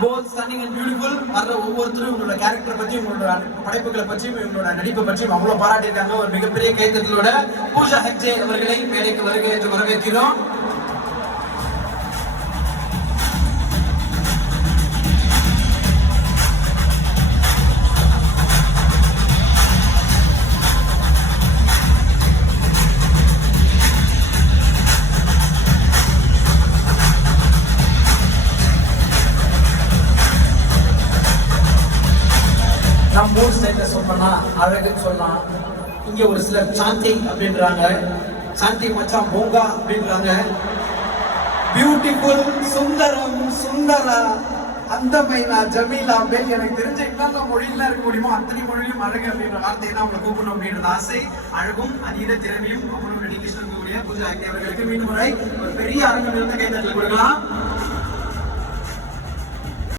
Both stunning and beautiful. வர்ற ஒவ்வொருத்தரும் உங்களோட கேரக்டர் பற்றி, உங்களோட படைப்புகளை பற்றியும், உங்களோட நடிப்பை பற்றியும் அவ்வளோ பாராட்டியிருக்காங்க. ஒரு மிகப்பெரிய கைத்தட்டலோட பூஜா ஹெக்டே அவர்களை மேடைக்கு வருகை என்று வரவேற்கிறோம். நம்ம ஊர் ஸ்டைல சொன்னா அழகுன்னு சொல்லலாம். இங்க ஒரு சிலர் சாந்தி அப்படின்றாங்க, சாந்தி மச்சான் போங்கா அப்படின்றாங்க. பியூட்டிஃபுல், சுந்தரம், சுந்தரா, அந்தமைனா, ஜமீலா அப்படின்னு எனக்கு தெரிஞ்ச என்னென்ன மொழியெல்லாம் இருக்க முடியுமோ அத்தனை மொழியிலும் அழகு அப்படின்ற வார்த்தையை தான் அவங்களை கூப்பிடணும் அப்படின்ற ஆசை. அழகும் அதீத திறமையும் அவங்களோட டெடிகேஷன் இருக்கக்கூடிய பூஜா ஹெக்டே அவர்களுக்கு மீண்டும் முறை ஒரு பெரிய அரங்கம் இருந்த கைத்தட்டல் கொடுக்கலாம்.